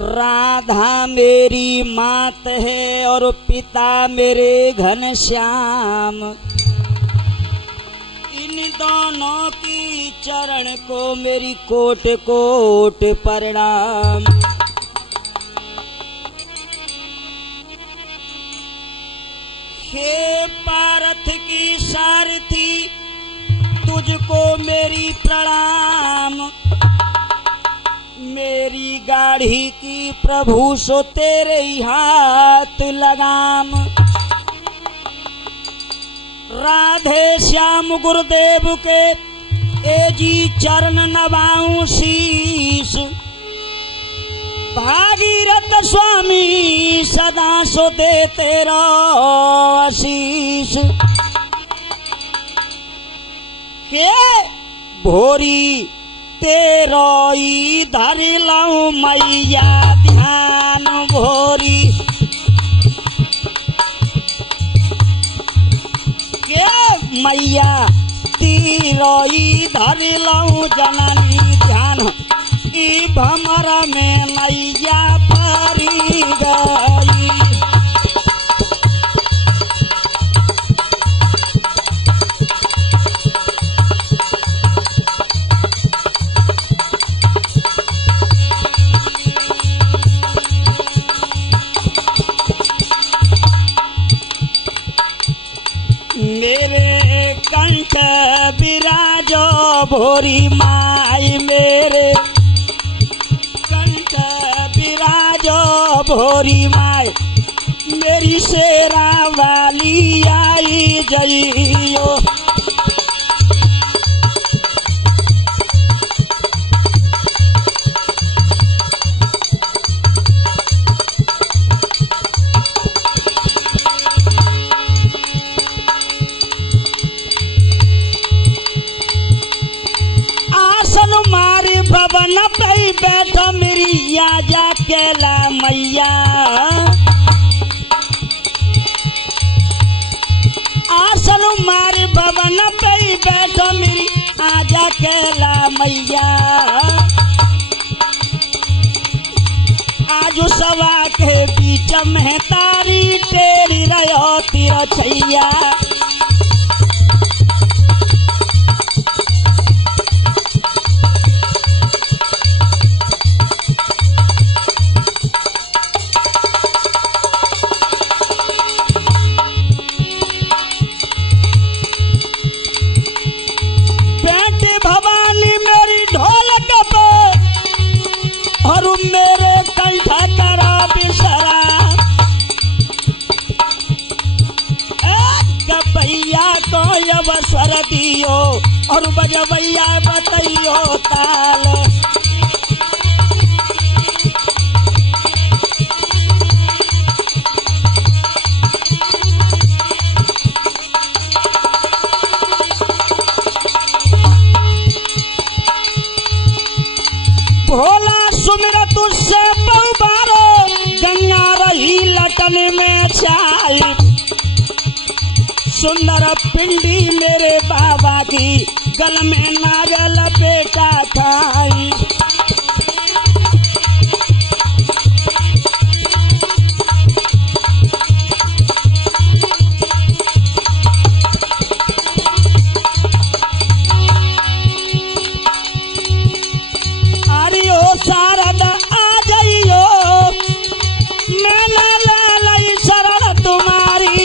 राधा मेरी मात है और पिता मेरे घनश्याम। इन दोनों की चरण को मेरी कोट कोट प्रणाम। हे पारथ की सारथी तुझको मेरी प्रणाम। मेरी गाड़ी की प्रभु सो तेरे ही हाथ लगाम। राधे श्याम गुरुदेव के एजी चरण नवाऊं शीश। भागीरथ स्वामी सदा सो दे तेरा आशीष। के भोरी तेरोई धर लऊं मैया ध्यान भोरी। के मैया तीरोई धर लऊं जननी ध्यान। ई भमर में नैया परी गई। मेरे कंठ विराजो भोरी माई। मेरे कंठ विराजो भोरी माई। मेरी शेरा वाली आई जइयो। भवन पे बैठो मेरी आजा केला मैया। आसन मारे भवन पे बैठो मेरी आजा केला मैया। आज सवा के बीच में तारी तेरी रहो तीर छैया। मेरे कंठ करा बिसरा। गबैया को अवसर दियो और बजबैया बतैयो ताल। भोला सुमिर तुझसे बहुबारो गंगा रही लटन में छाई। सुंदर पिंडी मेरे बाबा की गल में नागल बेटा खाई। शारद आ जाइयो मैंने ले ली शरण तुम्हारी।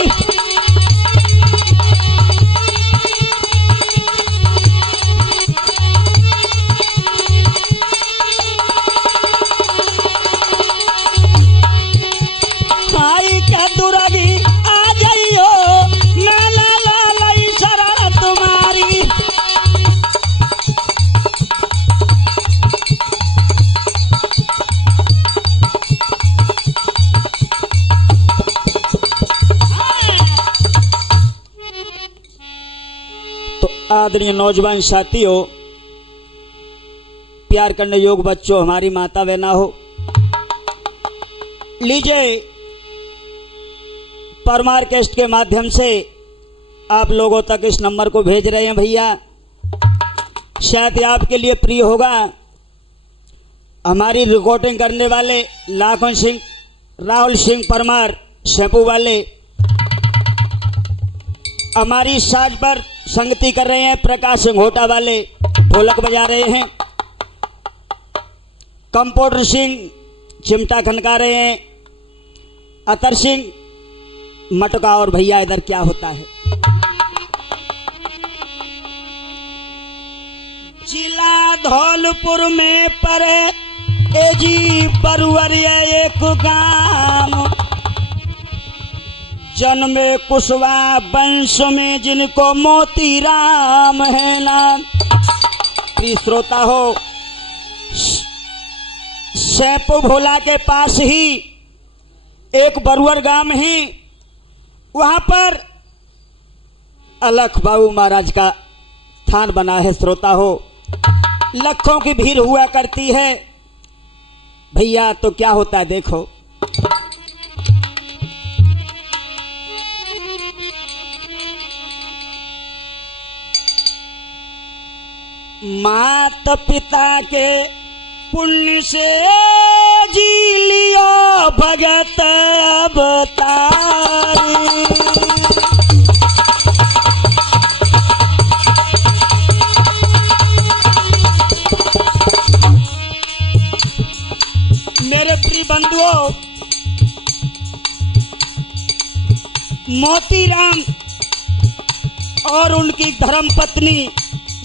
आई के दुर्गी आ जाइयो मैंने ले ली शरण तुम्हारी। आदरणीय नौजवान साथियों, प्यार करने योग्य बच्चों, हमारी माता बहना हो, लीजिए परमार केस्ट के माध्यम से आप लोगों तक इस नंबर को भेज रहे हैं भैया। शायद आपके लिए प्रिय होगा। हमारी रिकॉर्डिंग करने वाले लाखन सिंह, राहुल सिंह परमार शेपू वाले, हमारी साज पर संगति कर रहे हैं प्रकाश सिंह होटा वाले, ढोलक बजा रहे हैं, कंप्यूटर सिंह चिमटा खनका रहे हैं, अतर सिंह मटका। और भैया इधर क्या होता है, जिला धौलपुर में परे एजी बरुअरिया एक गांव, जन्मे कुशवा वंश में जिनको मोती राम है नाम। प्रिय श्रोता हो, सैपो भोला के पास ही एक बरुअर गांव है, वहां पर अलख बाबू महाराज का स्थान बना है। श्रोता हो, लाखों की भीड़ हुआ करती है भैया। तो क्या होता है देखो, माता पिता के पुण्य से जी लियो भगत अवतार। मेरे प्रिय बंधुओं, मोतीराम और उनकी धर्म पत्नी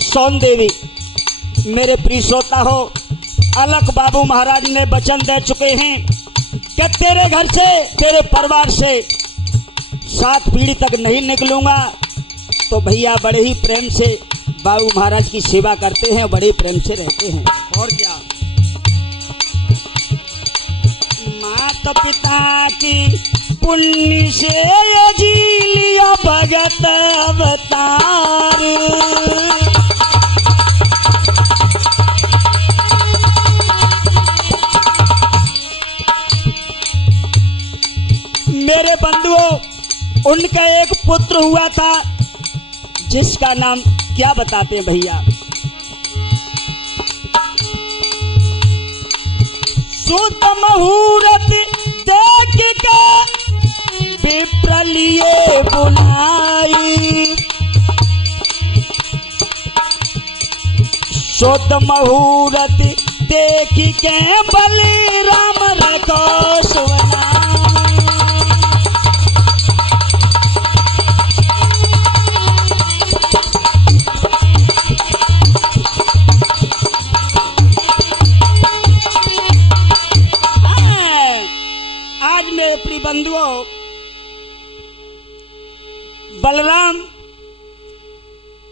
सोन देवी, मेरे प्रिय श्रोता हो, अलख बाबू महाराज ने वचन दे चुके हैं कि तेरे घर से, तेरे परिवार से 7 पीढ़ी तक नहीं निकलूंगा। तो भैया बड़े ही प्रेम से बाबू महाराज की सेवा करते हैं, बड़े प्रेम से रहते हैं। और क्या, माता पिता की पुण्य से जी लिया भगत अवतार। मेरे बंधुओं, उनका एक पुत्र हुआ था जिसका नाम क्या बताते हैं भैया, शुद्ध मुहूर्त देख के विप्र लिए बुलाई, शुद्ध मुहूर्त देख के बलराम रखो सुना। बंधुओं, बलराम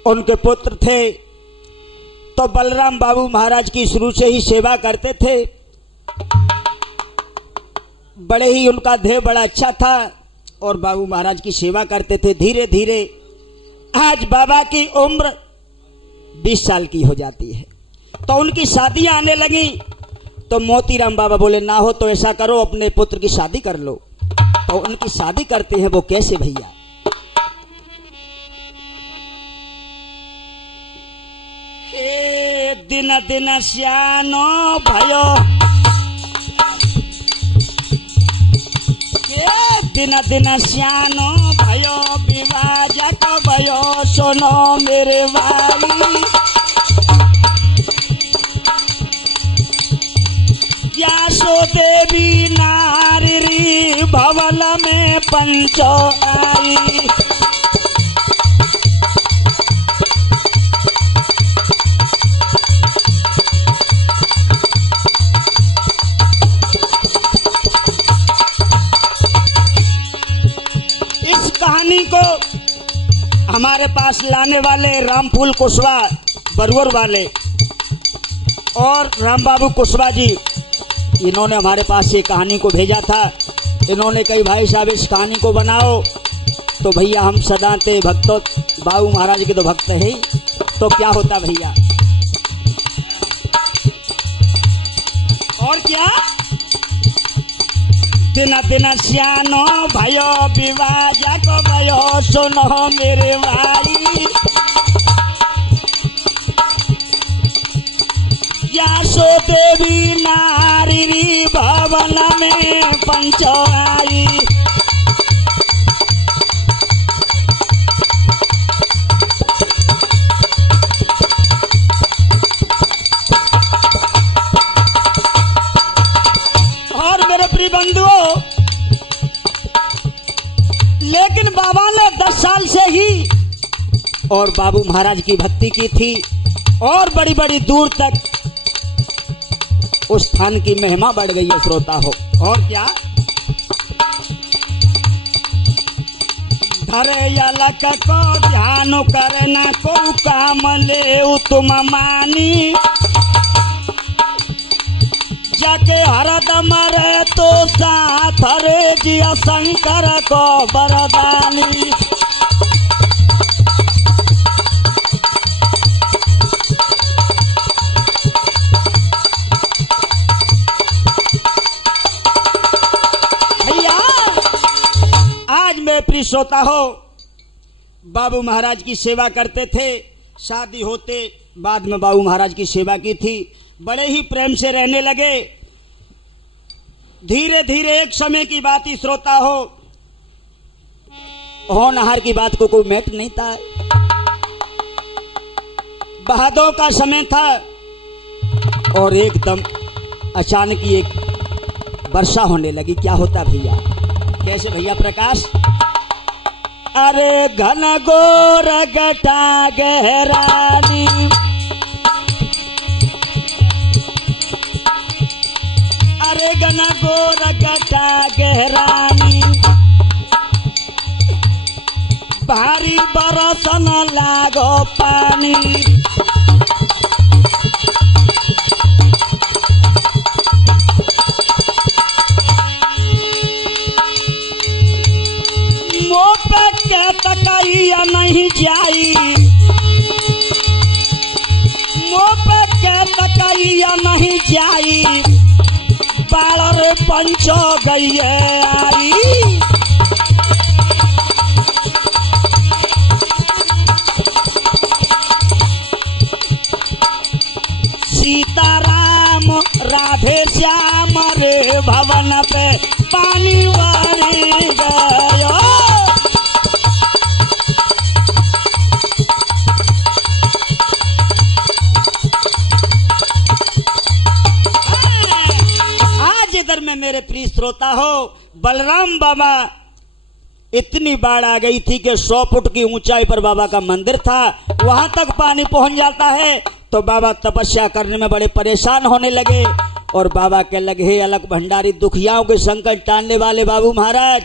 उनके पुत्र थे, तो बलराम बाबू महाराज की शुरू से ही सेवा करते थे। बड़े ही उनका ध्येय बड़ा अच्छा था और बाबू महाराज की सेवा करते थे। धीरे धीरे आज बाबा की उम्र 20 साल की हो जाती है, तो उनकी शादियां आने लगी। तो मोतीराम बाबा बोले, ना हो तो ऐसा करो, अपने पुत्र की शादी कर लो। तो उनकी शादी करते हैं। वो कैसे भैया, हे दिन दिन श्यानो भयो, हे दिन दिन श्यानो भयो, विवाजक भयो सुनो मेरे भाई। यासो देवी नारी भवल में पंचो आई, इस कहानी को हमारे पास लाने वाले रामफूल कुशवाहा बरुअर वाले और राम बाबू कुशवाहा जी, इन्होंने हमारे पास ये कहानी को भेजा था। इन्होंने कही, भाई साहब इस कहानी को बनाओ। तो भैया हम सदाते भक्तों, बाबू महाराज के तो भक्त है ही, तो क्या होता भैया। और क्या, दिन दिन श्यानो भयो, विवाजक भयो सुनो मेरे भाई। यासो देवी नारी भवन में पंच आई। और मेरे प्रिय बंधुओं, लेकिन बाबा ने 10 साल से ही और बाबू महाराज की भक्ति की थी और बड़ी बड़ी दूर तक उस स्थान की महिमा बढ़ गई है श्रोता हो। और क्या धरे अलक को ध्यान करना को काम ले तुम मानी, जाके हरदम रे तो साथ रे जिया शंकर को बरदानी। प्रिय श्रोता हो, बाबू महाराज की सेवा करते थे। शादी होते बाद में बाबू महाराज की सेवा की थी। बड़े ही प्रेम से रहने लगे। धीरे धीरे एक समय की बात ही श्रोता हो, होनहार की बात को कोई मेट नहीं था। बहादों का समय था और एकदम अचानक ही एक वर्षा होने लगी। क्या होता भैया? कैसे भैया प्रकाश? अरे घन घोर घटा गहरानी, अरे घन घोर घटा गहरानी, भारी बरसन लागो पानी। तकैया नहीं जाई, मोह पे के तकैया नहीं जाई, बालर पंचो गई आई। सीताराम राधे श्याम रे भवन पे पानी वारी गयो। में मेरे प्रिय श्रोता हो, बलराम बाबा इतनी बाढ़ आ गई थी कि 100 फुट की ऊंचाई पर बाबा का मंदिर था। वहां तक पानी पहुंच जाता है तो बाबा तपस्या करने में बड़े परेशान होने लगे। और बाबा के लगे, हे अलग भंडारी, दुखियाओं के संकट टालने वाले बाबू महाराज,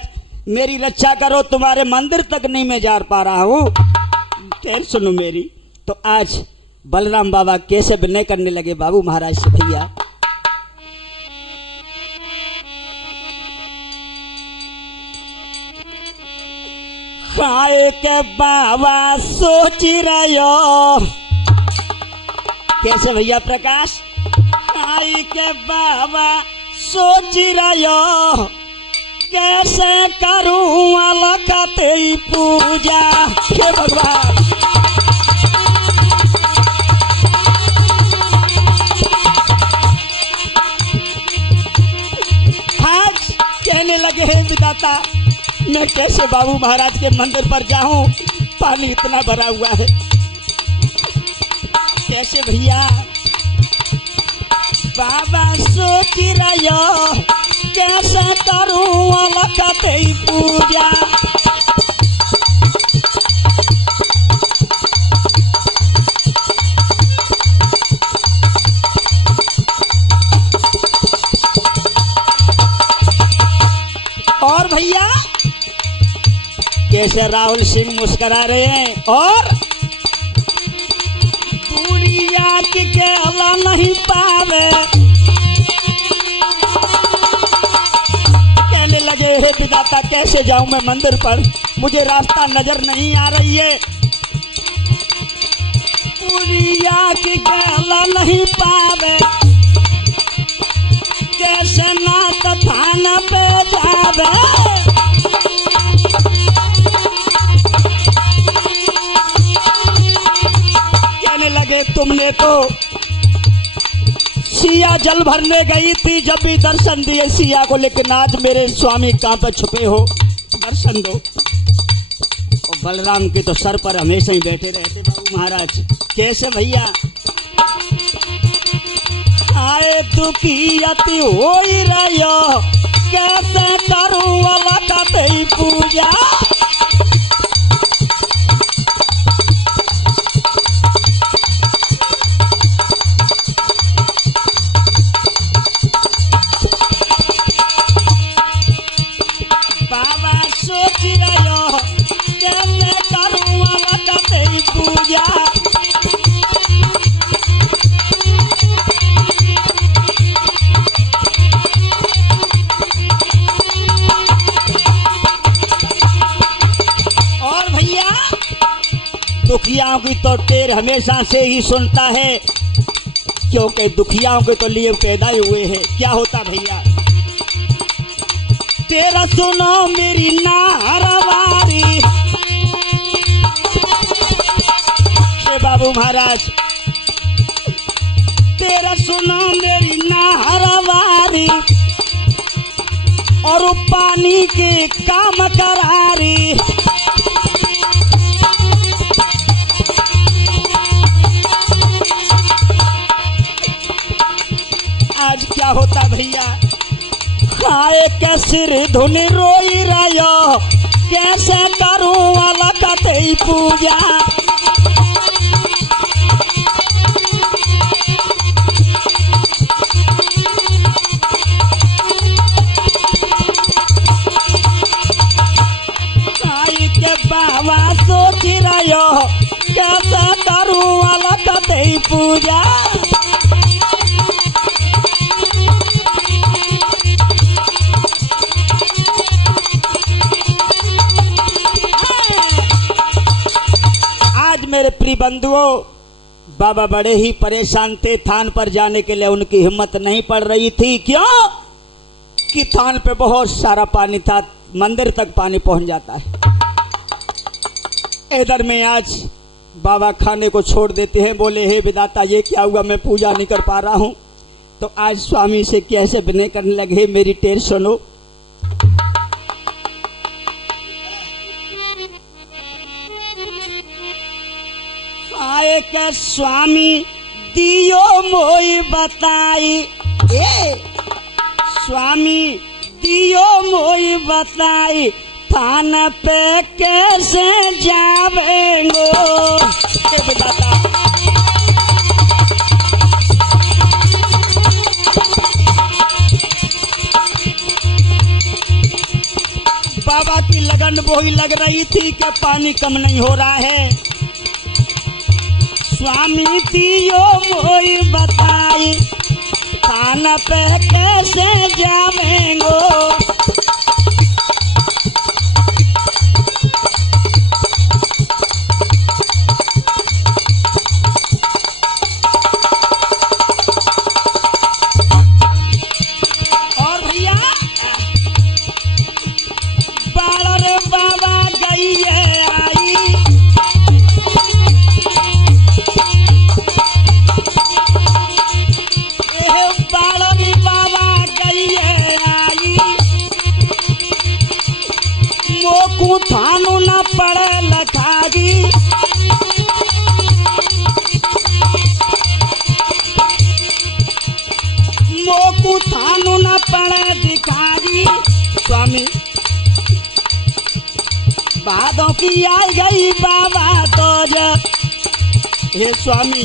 मेरी रक्षा करो, तुम्हारे मंदिर तक नहीं मैं जा पा रहा हूं, खैर सुनो मेरी। तो आज बलराम बाबा कैसे विनय करने लगे बाबू महाराज से, भैया खाए के बाबा सोच रहो। कैसे भैया प्रकाश? खाए के बाबा सोच रहो, कैसे करूं अलकते पूजा। हे भगवान, आज कहने लगे, हे विधाता, मैं कैसे बाबू महाराज के मंदिर पर जाऊं? पानी इतना भरा हुआ है, कैसे भैया? बाबा सोच रहो, कैसे करूं अलकते पूजा। और भैया कैसे राहुल सिंह मुस्कुरा रहे हैं। और दुनिया की केला नहीं पावे, कहने लगे, हे विधाता, कैसे जाऊं मैं मंदिर पर? मुझे रास्ता नजर नहीं आ रही है। दुनिया की केला नहीं पावे, कैसे नाथ थान पे जावे। कहने लगे, तुमने तो सिया जल भरने गई थी, जब भी दर्शन दिए सिया को, लेकिन आज मेरे स्वामी कहाँ पर छुपे हो, दर्शन दो। और बलराम के तो सर पर हमेशा ही बैठे रहते बाबू महाराज। कैसे भैया? आए दुखी अति हो रहा, कैसे करूं वाला कते पूजा। बाबा सोच रहा कैसे करूं वाला कते पूजा। दुखियाओं की तो टेर हमेशा से ही सुनता है, क्योंकि दुखियाओं के तो लिए पैदा हुए हैं। क्या होता भैया? तेरा सुनो मेरी नारवारी, हे बाबू महाराज, तेरा सुनो मेरी नारवारी, और पानी के काम करारी। आज क्या होता भैया? खाए के सिर धुन रोई रहा, कैसे करूं वाला कते पूजा। खाई के बाबा सोच रहा, कैसे करूं वाला कते पूजा। मेरे प्रिय बंधुओं, बाबा बड़े ही परेशान थे। थान पर जाने के लिए उनकी हिम्मत नहीं पड़ रही थी। क्यों? कि थान पे बहुत सारा पानी था, मंदिर तक पानी पहुंच जाता है। इधर में आज बाबा खाने को छोड़ देते हैं, बोले हे विधाता ये क्या हुआ, मैं पूजा नहीं कर पा रहा हूं। तो आज स्वामी से कैसे विनय करने लगे, मेरी टेर सुनो। आए के स्वामी दियो मोई बताई, ए स्वामी दियो मोई बताई, थान पे कैसे जावेंगो। बताता बाबा की लगन वही लग रही थी कि पानी कम नहीं हो रहा है। स्वामी दियो मोई बताई, थान पे कैसे जावेंगो। और भैया बाड़ा रे बाबा गई है आई, मोकू थानू न पड़े लखागी। मोकू थानू न पड़े दिखागी। स्वामी बादों की आ गई बाबा तो हे स्वामी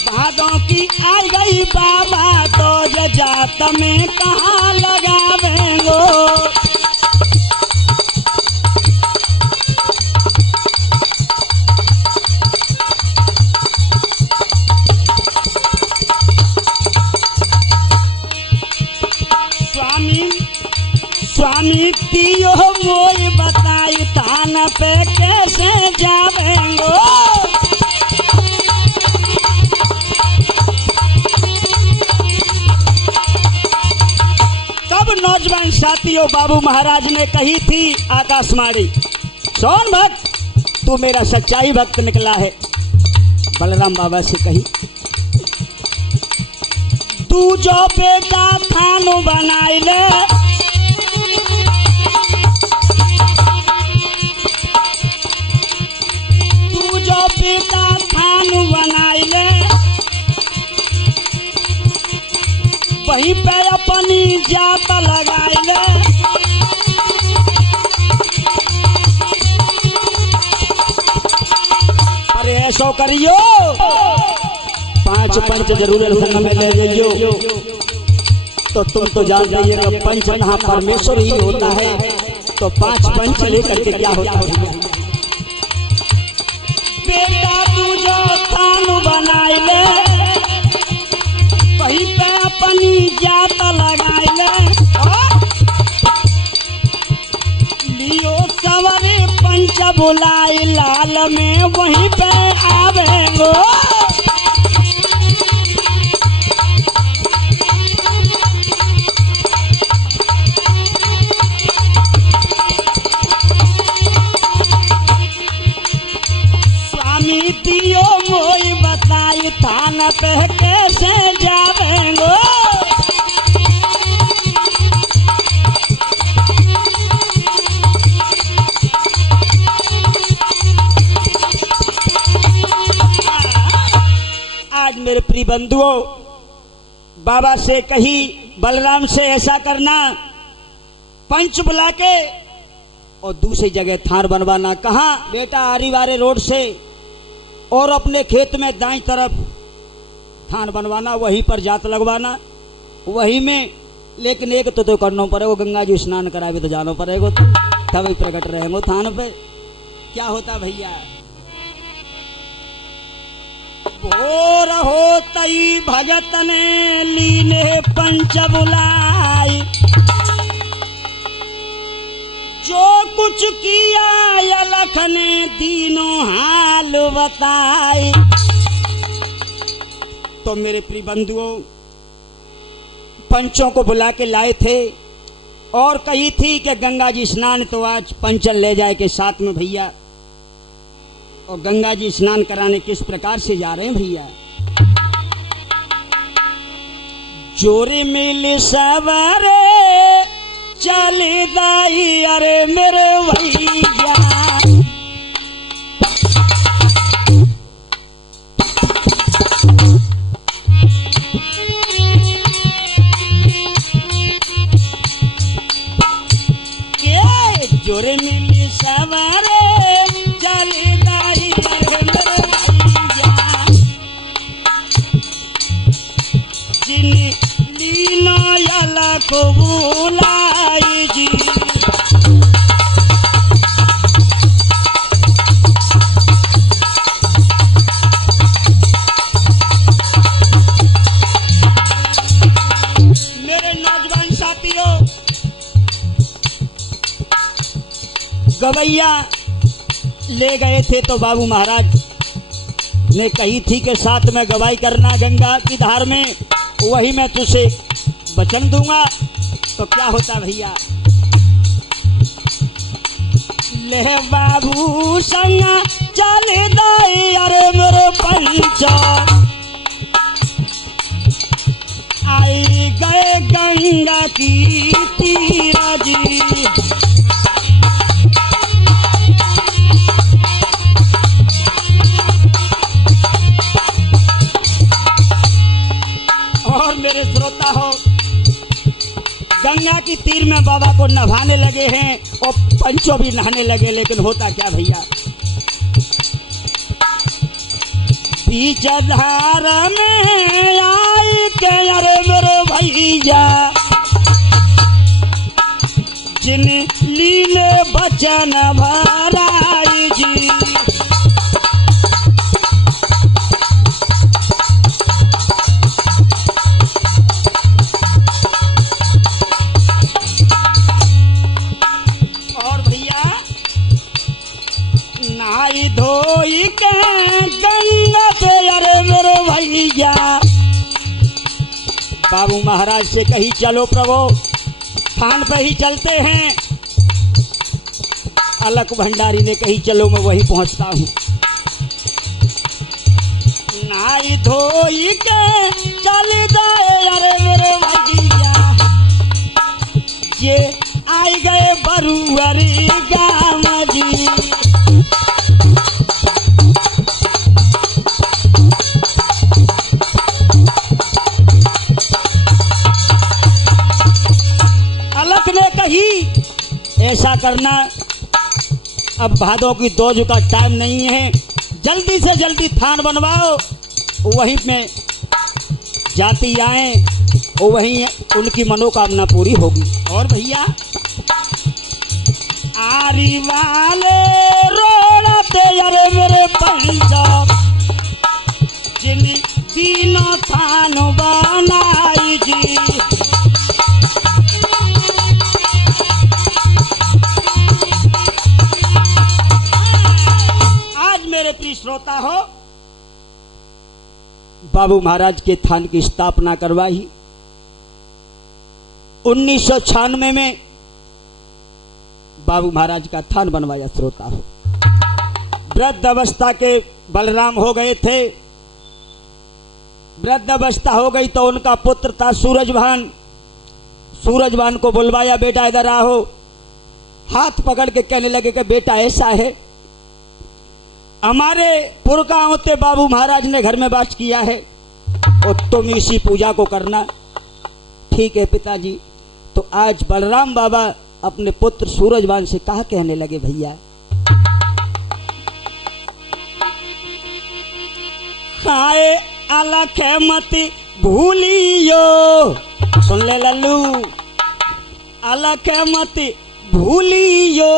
बादों की आ गई बाबा तो जात में कहाँ लगावेंगो। स्वामी दियो मोई बताई, थान पे कैसे जावेंगो। तब नौजवान साथियों बाबू महाराज ने कही थी आकाशवाणी, सोन भक्त तू मेरा सच्चाई भक्त निकला है। बलराम बाबा से कही तू जो बेटा थान बनाइले, तू जो बेटा थान बनाइले, वहीं पे अपनी जात लगाइले। अरे ऐसा करियो, 5 पंच जरूर संग में ले जाइयो। तो तुम तो जान जाइए कि पंच यहाँ परमेश्वर ही होता है, तो 5 पंच लेकर के क्या होता है। बेटा तू जो थान बनाइले, वहीं पे अपनी जात लगाइले। लियो सवरे पंच बुलाई लाल में, वहीं पे आवेंगो। स्वामी दियो मोई बताई थान पे कैसे जावेंगो। आज मेरे प्रिय बंधुओं, बाबा से कही बलराम से ऐसा करना, पंच बुला के और दूसरी जगह थान बनवाना। कहा बेटा आरीवारे रोड से, और अपने खेत में दाईं तरफ थान बनवाना, वहीं पर जात लगवाना, वहीं में। लेकिन एक तो करना पड़ेगा, गंगा जी स्नान करावे तो जाना पड़ेगा, तभी प्रकट रहेंगे थान पे। क्या होता भैया, भोर हो तई भगत ने लीने पंच बुलाई, जो कुछ किया अलख ने तीनों हाल बताए। तो मेरे प्रिय बंधुओं, पंचों को बुला के लाए थे और कही थी कि गंगा जी स्नान तो आज पंचल ले जाए के साथ में भैया। और गंगा जी स्नान कराने किस प्रकार से जा रहे हैं भैया। जोरे मिल सवारे चले दाई, अरे मेरे भैया। जोरे मिली सवारे चले दाई, अरे मेरे भैया। जिन लीना याला को बुलाई जी, मेरे नौजवान साथियों, गवैया ले गए थे तो बाबू महाराज ने कही थी कि साथ में गवाई करना गंगा की धार में, वही मैं तुझे वचन दूंगा। तो क्या होता भैया, ले बाबू संग चले दाई, अरे मेरे पंचा। आई गए गंगा की तीरा जी, मेरे श्रोता हो, गंगा की तीर में बाबा को नहाने लगे हैं और पंचों भी नहाने लगे। लेकिन होता क्या भैया, बीच धार में आई के अरे मेरे भैया, जिन लीले बचन भराई जी। नहाई धोई के गंगा पे अरे मेरे भैया, बाबू महाराज से कही चलो प्रभु थान पे ही चलते हैं। अलख भंडारी ने कही चलो मैं वहीं पहुंचता हूं। नाई धोई के चल जाए अरे मेरे भैया ये आई गए बरुअरी गाम जी। अलख ने कही ऐसा करना, अब भादों की दोज का टाइम नहीं है, जल्दी से जल्दी थान बनवाओ, वहीं में जाती आए, वहीं उनकी मनोकामना पूरी होगी। और भैया आरी वाले रोड़ते अरे मेरे पंजाब जिन तीनों थान बनाई जी। आज मेरे प्रिय श्रोता हो, बाबू महाराज के थान की स्थापना करवाई 1996 में बाबू महाराज का थान बनवाया। श्रोता हो, वृद्ध अवस्था के बलराम हो गए थे, वृद्ध अवस्था हो गई तो उनका पुत्र था सूरजभान। सूरजभान को बुलवाया, बेटा इधर आओ। हाथ पकड़ के कहने लगे कि बेटा ऐसा है, हमारे पुरखा होते बाबू महाराज ने घर में वास किया है और तुम इसी पूजा को करना। ठीक है पिताजी। तो आज बलराम बाबा अपने पुत्र सूरजभान से कहा कहने लगे, भैया खाए अलख मत भूलियो, सुन ले लल्लू, अलख मत भूलियो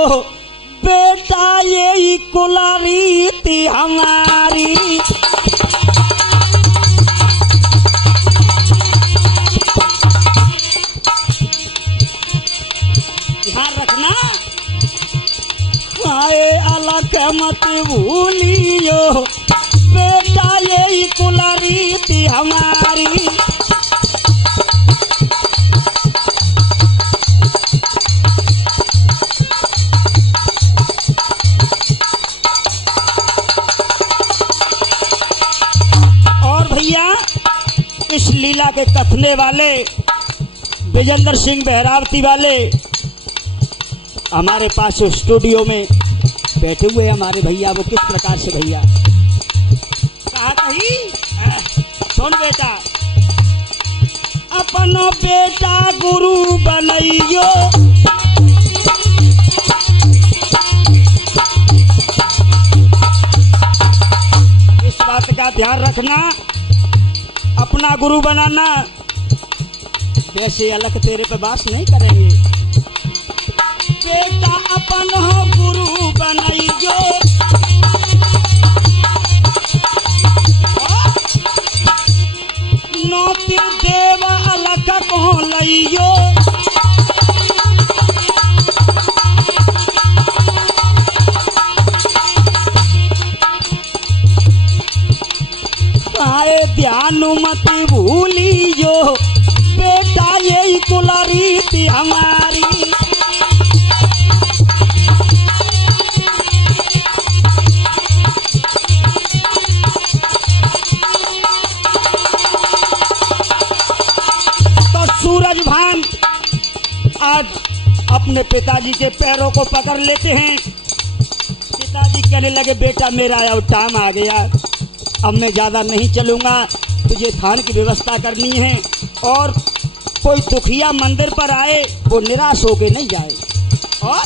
बेटा ये कुलारी थी हमारी। ध्यान रखना, खाए अलख मत भूलियो बेटा ये कुलारी थी हमारी। और भैया इस लीला के कथने वाले विजेंद्र सिंह बहरावती वाले हमारे पास स्टूडियो में बैठे हुए हमारे भैया। वो किस प्रकार से भैया कहा कही, सुन बेटा, अपनो बेटा गुरु बनइयो, इस बात का ध्यान रखना, अपना गुरु बनाना। वैसे अलग तेरे पे बात नहीं करेंगे, बेटा अपन हो गुरु बनइयो, नौती देव अलग को लइयो। आए ध्यान मत भूलियो बेटा ये कुलारी थी हमारी। सूरजभान आज अपने पिताजी के पैरों को पकड़ लेते हैं। पिताजी कहने लगे, बेटा मेरा अब टाइम आ गया, अब मैं ज़्यादा नहीं चलूँगा, तुझे थान की व्यवस्था करनी है और कोई दुखिया मंदिर पर आए वो निराश होके नहीं जाए। और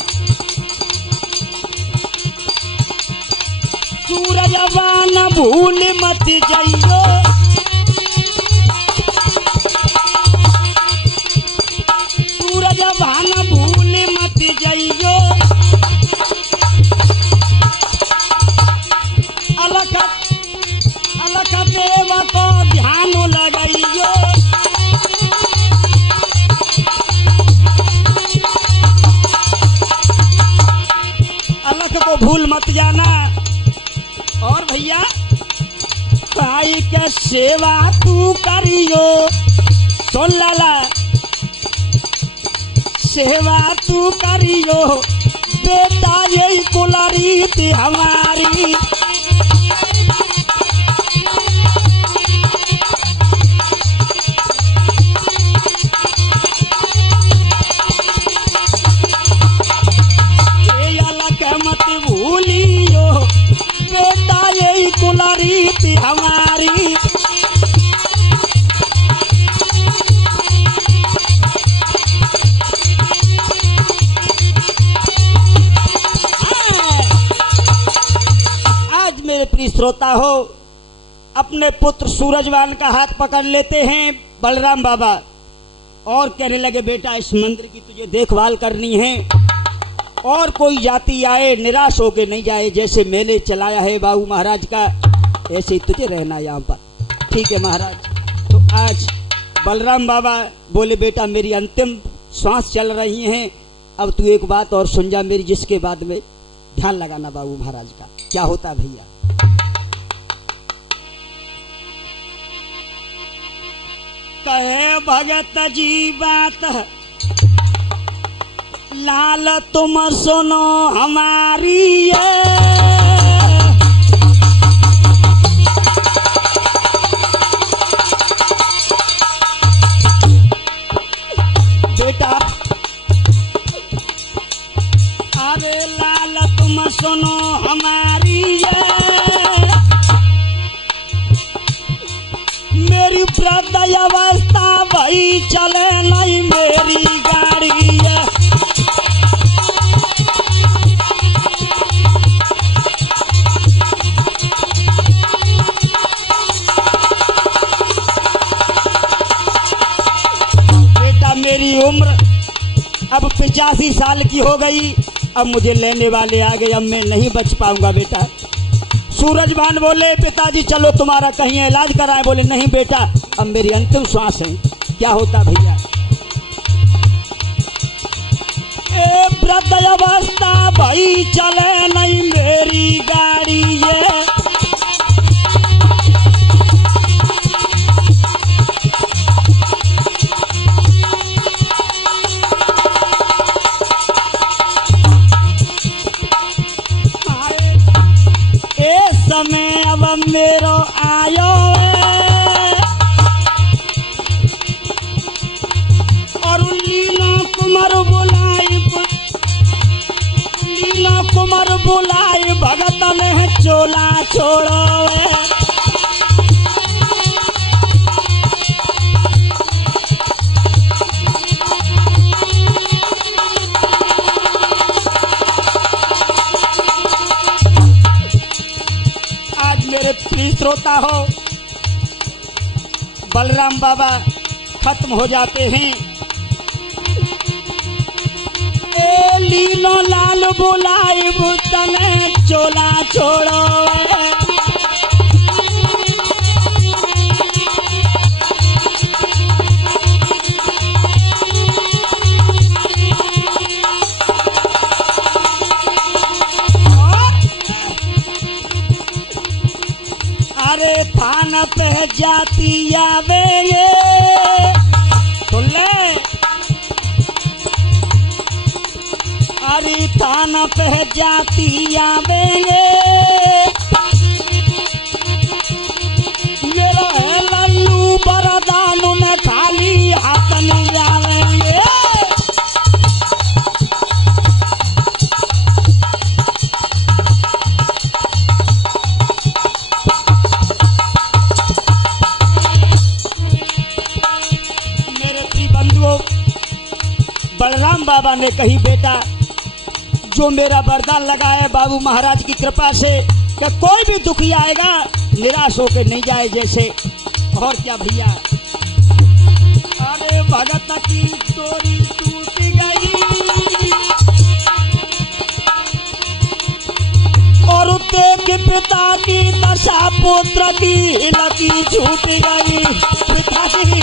सूरजभान भूल मत जाइयो, सूरजभान भूल मत जाइयो, अलख अलख देव को ध्यान लगाइयो। अलख को भूल मत जाना। और भैया भाई के सेवा तू करियो, सुन लाला, सेवा तू करियो बेटा ये कुलारी थी हमारी। श्रोता हो, अपने पुत्र सूरजवान का हाथ पकड़ लेते हैं बलराम बाबा और कहने लगे, बेटा इस मंदिर की तुझे देखभाल करनी है और कोई जाति आए निराश होके नहीं जाए। जैसे मेले चलाया है बाबू महाराज का, ऐसे ही तुझे रहना यहाँ पर। ठीक है महाराज। तो आज बलराम बाबा बोले, बेटा मेरी अंतिम श्वास चल रही हैं, अब तू एक बात और सुन जा मेरी, जिसके बाद में ध्यान लगाना बाबू महाराज का। क्या होता भैया, कहे भगत जी बात लाल तुम सुनो हमारी ये, बेटा अरे लाल तुम सुनो हमारी ये, मेरी वृद्ध अवस्था वही चले नहीं मेरी गाड़ी है। बेटा मेरी उम्र अब 85 साल की हो गई, अब मुझे लेने वाले आ गए, अब मैं नहीं बच पाऊंगा बेटा। सूरजवान बोले, पिताजी चलो तुम्हारा कहीं इलाज कराएं। बोले नहीं बेटा, अब मेरी अंतिम श्वास है। क्या होता भैया, ए वृद्ध अवस्था भाई चले नहीं मेरी गाड़ी ये, समय अब मेरो आयो और लीला कुमार बुलाई भगत ने चोला छोड़ो। श्रोता हो, बलराम बाबा खत्म हो जाते हैं। ए लीलो लाल बुलाई तने चोला छोड़ो। अरे थान पे जाती आवेंगे तो ले, अरे थान पे जाती आवेंगे, मेरा है लल्लू बरदानु में खाली हाथ नहीं जावेंगे। बलराम बाबा ने कही, बेटा जो मेरा वरदान लगा है बाबू महाराज की कृपा से कि कोई भी दुखी आएगा निराश होकर नहीं जाए जैसे। और क्या भैया, अरे भगत की डोरी टूट गई और देख पिता की दशा पुत्र की लकी छूट गई। पिताजी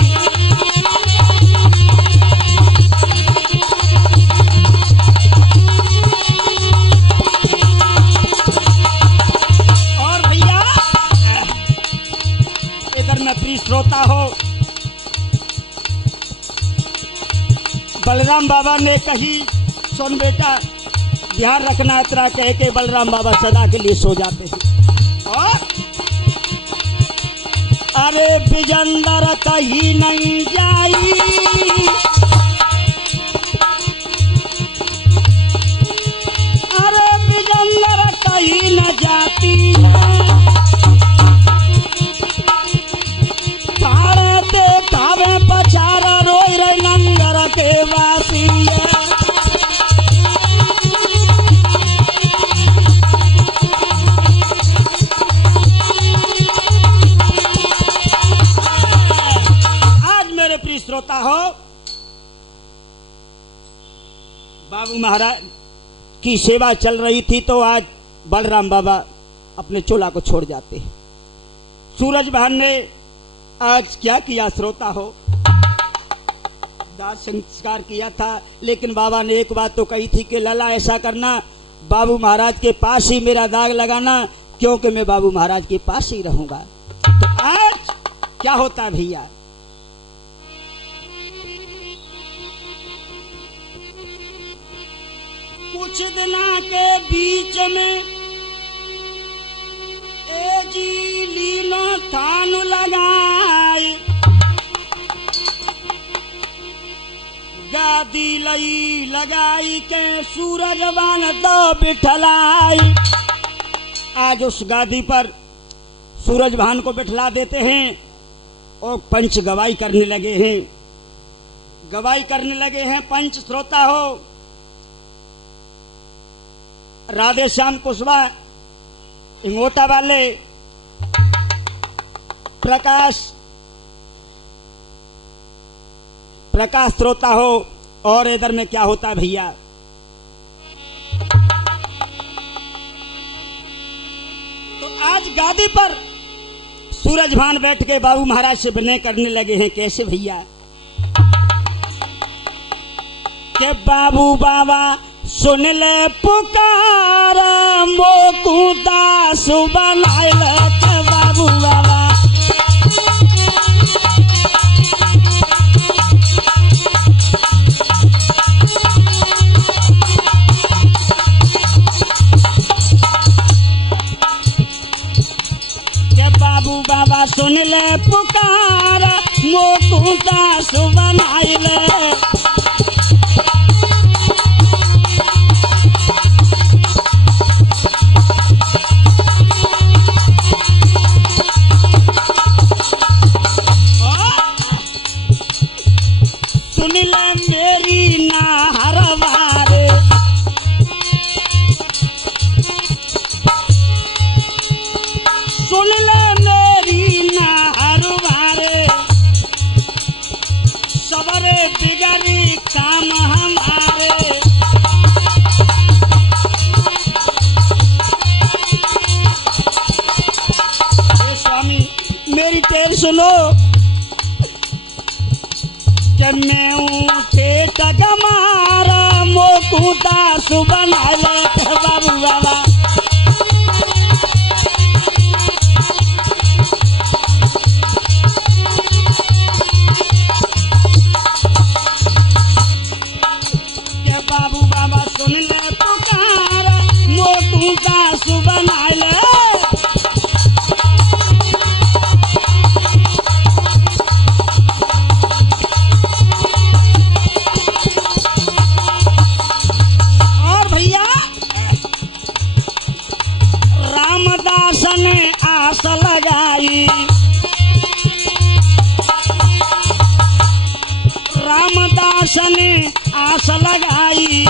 श्रोता हो, बलराम बाबा ने कही, सुन बेटा ध्यान रखना, इतना कह के बलराम बाबा सदा के लिए सो जाते हैं। और अरे विजंदर कहीं नहीं जाई, अरे विजंदर कहीं न जाती, पचारा रोई रे नंगर के वासी। बाबू महाराज की सेवा चल रही थी तो आज बलराम बाबा अपने चोला को छोड़ जाते हैं। सूरज भान ने आज क्या किया श्रोता हो, दाह संस्कार किया था, लेकिन बाबा ने एक बात तो कही थी कि लला ऐसा करना, बाबू महाराज के पास ही मेरा दाग लगाना, क्योंकि मैं बाबू महाराज के पास ही रहूंगा। तो आज क्या होता है भैया, कुछ दिना के बीच में ए जी लीनो थान लगाई, गादी लई लगाई के सूरज बान दो बिठलाई। आज उस गादी पर सूरज भान को बिठला देते हैं और पंच गवाही करने लगे हैं, गवाही करने लगे हैं पंच। श्रोता हो, राधे श्याम कुशवाहा, इंगोटा वाले, प्रकाश श्रोता हो। और इधर में क्या होता है भैया, तो आज गादी पर सूरज भान बैठ के बाबू महाराज से विनय करने लगे हैं। कैसे भैया, के बाबू बाबा सुन ले पुकार, मोकू दास बनाइल के बाबू बाबा। के बाबू बाबा सुन ले पुकार, मोकू दास बनाइल। सुनो कि मैं उठे टगमारा, मोकू दास बनाइल के बाबू बाबा। के बाबू बाबा सुन ले पुकार, मोकू दास बनाइल। आस लगाई, रामदास ने आस लगाई,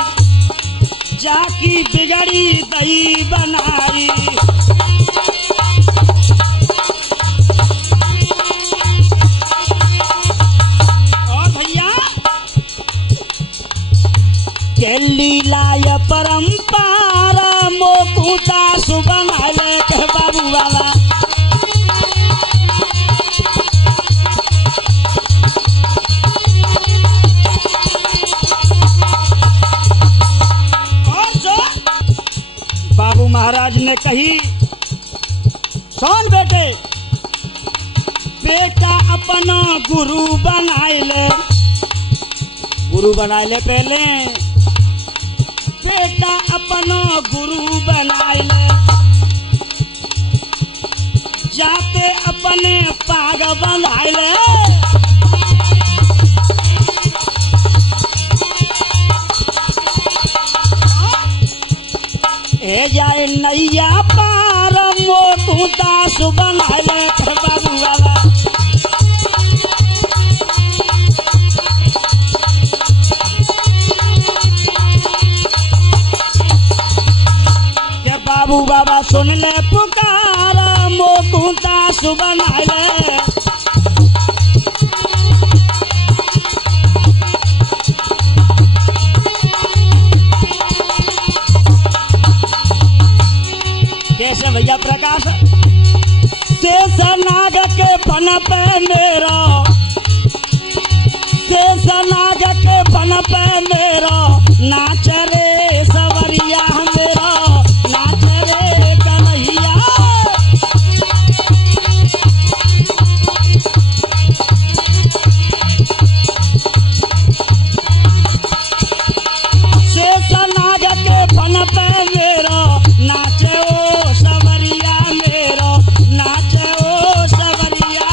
जाकी बिगड़ी दही बनाई। और भैया के लीलाय परंपारा, मोकू दास बनाइल के बाबू बाबा। बाबू महाराज ने कही, सुन बेटे, बेटा अपना गुरु बनाइले, गुरु बनाइले पहले, बेटा अपना गुरु बनाइले, जाते अपने पाग बनाइले। ए जाए नैया पार, मोकू दास बनाइल के बाबू बाबा। के बाबू बाबा सुन ले पुकार, मोकू दास बनाइल। प्रकाश शेष नाग के बन पे मेरा, शेष नाग के बन पे मेरा नाच रे सवरिया मेरा, नाच रे कन्हैया। शेष नाग के बन पे मेरा नाचे ओ सवरिया मेरा, नाचे ओ सवरिया।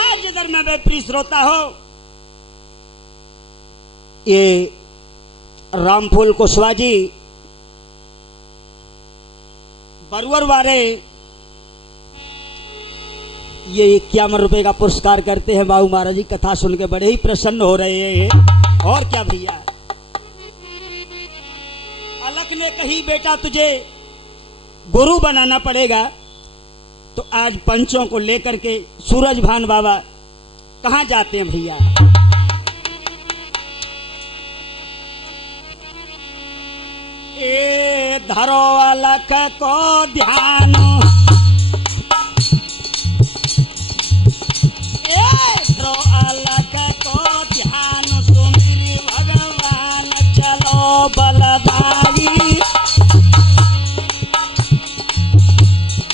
आज इधर मैं प्रिय श्रोता हो, ये रामफूल कुशवाहा जी बरुवर वाले ये 51 रुपए का पुरस्कार करते हैं। बाबू महाराज जी कथा सुन के बड़े ही प्रसन्न हो रहे हैं। और क्या भैया, अलख ने कही बेटा तुझे गुरु बनाना पड़ेगा, तो आज पंचों को लेकर के सूरज भान बाबा कहाँ जाते हैं भैया। ए धरो अलख को ध्यान, धरो अलख को ध्यान, सुमिर भगवान चलो बलदाई।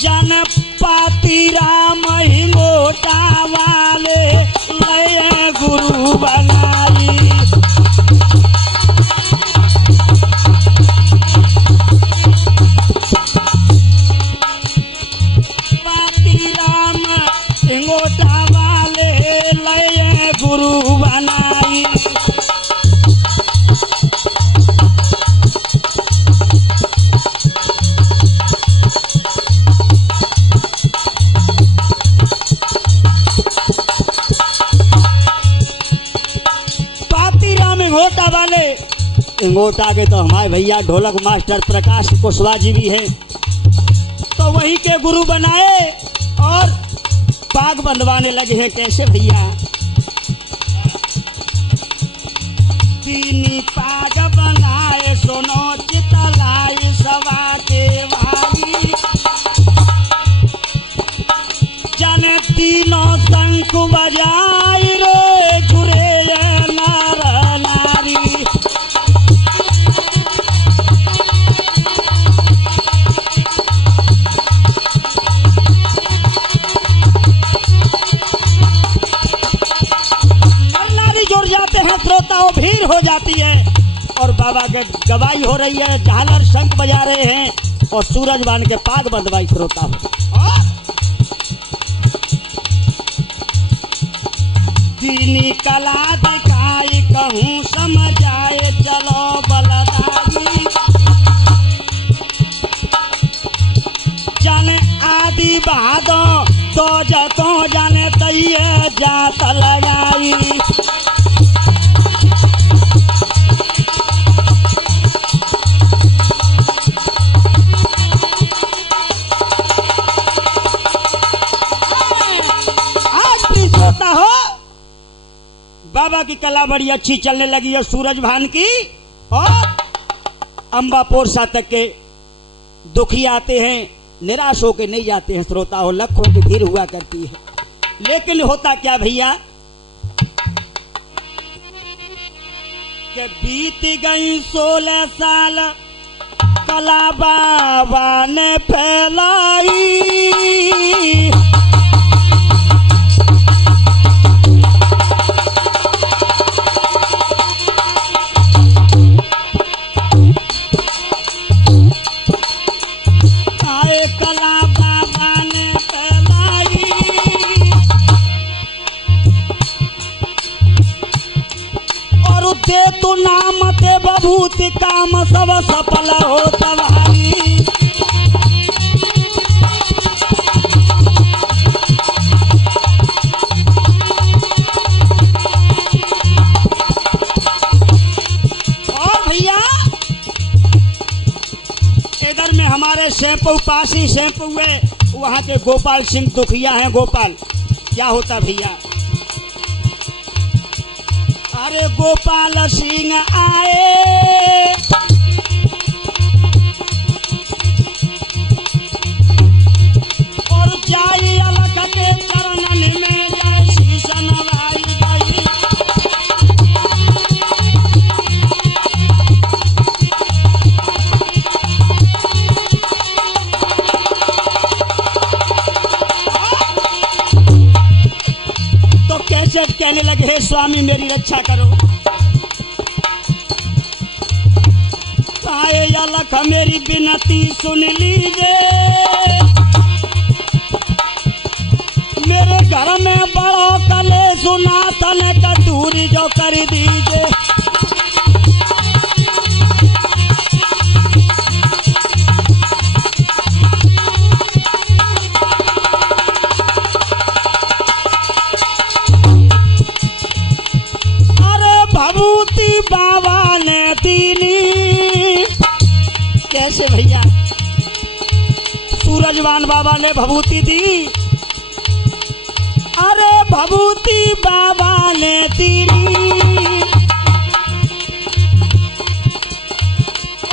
जन पाती राम हिंगोटा वाले लय गुरु बनाई। हिंगोटा वाले लय गुरु बनाई। पातीराम हिंगोटा वाले, हिंगोटा के तो हमारे भैया ढोलक मास्टर प्रकाश कुशवाहा जी भी हैं, तो वहीं के गुरु बनाए और पाग बंधवाने लगे हैं। कैसे भैया, तीनी पाग बनाए सोनो चितलाई सवा के भाई। जन तीनों शंख बजाई रे जुरे नर नारी। श्रोताओं भीड़ हो जाती है और बाबा के गवाही हो रही है, झालर शंख बजा रहे हैं और सूरज बान के पाग बंधवाई श्रोता हो। दीनी कला दिखाई कहूँ समझाए चलो बलदाई। जाने आदि बहादो तो जतो जाने तैये जात लगाई। बाबा की कला बड़ी अच्छी चलने लगी है सूरज भान की, और अंबापुर सा तक के दुखी आते हैं, निराश होके नहीं जाते हैं श्रोता हो। लाखों की भीड़ हुआ करती है, लेकिन होता क्या भैया कि बीत गई 16 साल कला बाबा ने फैलाई। तो नाम ते बभूति काम सब सफल हो तवारी। और भैया इधर में हमारे शैम्पू पासी शैम्पू है, वहाँ के गोपाल सिंह दुखिया हैं। गोपाल क्या होता भैया, अरे गोपाल सिंह आए और जाई अलख के चरणन में जय शीश नवाई गई। तो कैसे कहने लगे हे स्वामी मेरी रक्षा करो। आए अलख मेरी विनती सुन लीजिए, मेरे घर में बड़ो कले सुनातन का दूरी जो कर दीजिए। भभूति बाबा ने दीनी। कैसे भैया? सूरजवान बाबा ने भभूति दी। अरे भभूति बाबा ने दीनी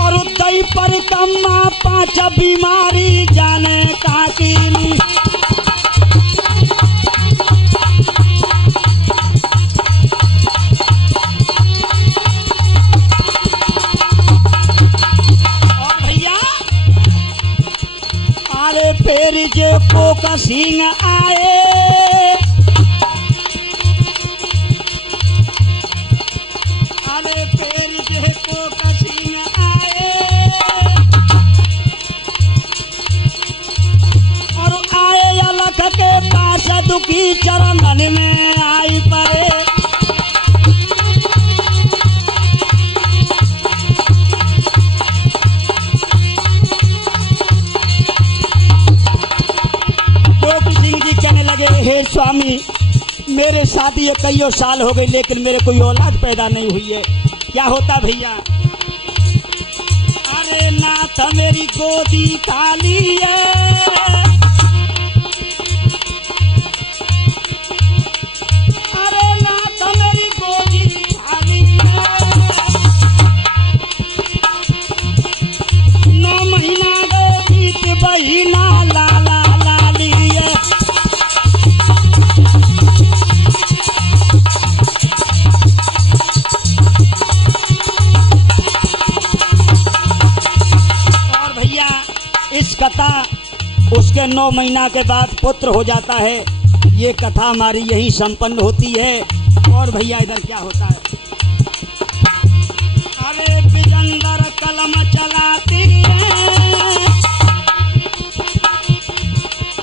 और दई पर कम्मा 5 बीमारी जाने का कीनी। फिर जे कोक सिंह आए अरे फिर जे कोक सिंह आए और आए अलख के पास दुखी चरणन में आई पड़े। हे स्वामी मेरे शादी ये कईयों साल हो गए लेकिन मेरे कोई औलाद पैदा नहीं हुई है, क्या होता भैया? अरे नाथ मेरी गोदी खाली है, अरे नाथ मेरी गोदी खाली है। 9 महीना गए बीत बहिना लाला लाली है। इस कथा उसके 9 महीना के बाद पुत्र हो जाता है। ये कथा हमारी यही संपन्न होती है। और भैया इधर क्या होता है? अरे बिजंदर कलम चलाती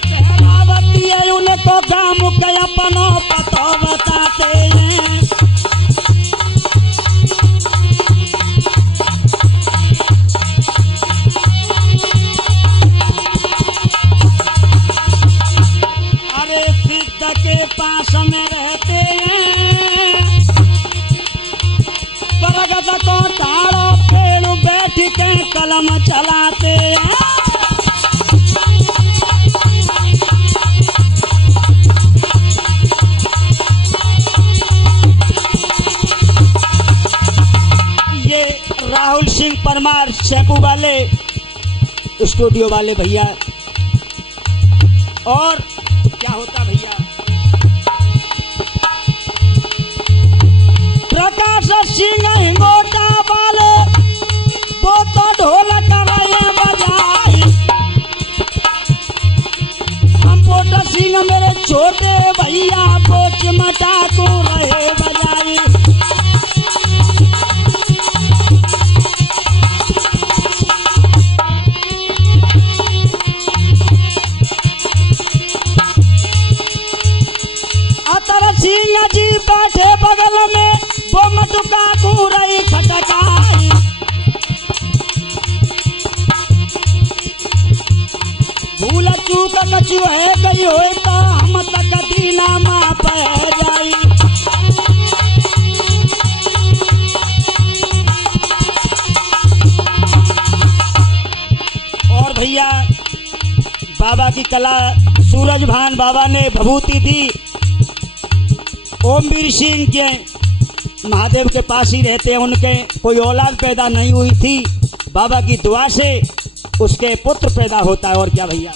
कहरावती है उनको गाँव के अपनों पतो बताते हैं। के पास में रहते हैं बरगद को ताड़ो पेड़ बैठ के कलम चलाते हैं। ये राहुल सिंह परमार शैपू वाले स्टूडियो वाले भैया। और क्या होता भैया? प्रकाश सिंह हिंगोटा वाले वो तो ढोलक रहे बजाई। कंप्यूटर सिंह मेरे छोटे भैया वो चिमटा को रहे बजाई। अतर सिंह जी बैठे बगल में वो मटुका को रही खटकाई। भूल चूक कछु है गई हो तो हम तक दीना माँ पह जाई। और भैया बाबा की कला सूरज भान बाबा ने भभूति दी ओम वीर सिंह के महादेव के पास ही रहते हैं। उनके कोई औलाद पैदा नहीं हुई थी, बाबा की दुआ से उसके पुत्र पैदा होता है। और क्या भैया,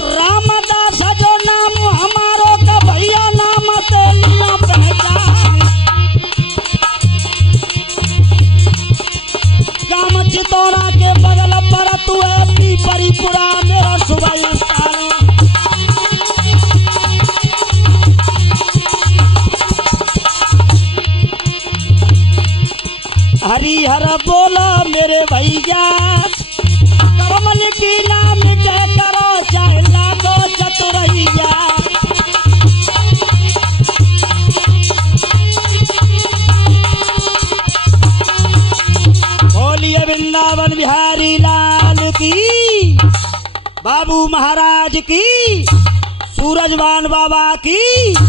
रामदास जो नाम हमारो का भैया नाम तेलिया पहचान, गाम चितौरा के बगल पर तू है पीपरीपुरा मेरा सुबह स्थान। हरिहर बोला मेरे भैया, कमल की नाम जय करो चाहे लागो चतुरैया। बोलिए वृंदावन बिहारी लाल की, बाबू महाराज की, सूरजवान बाबा की।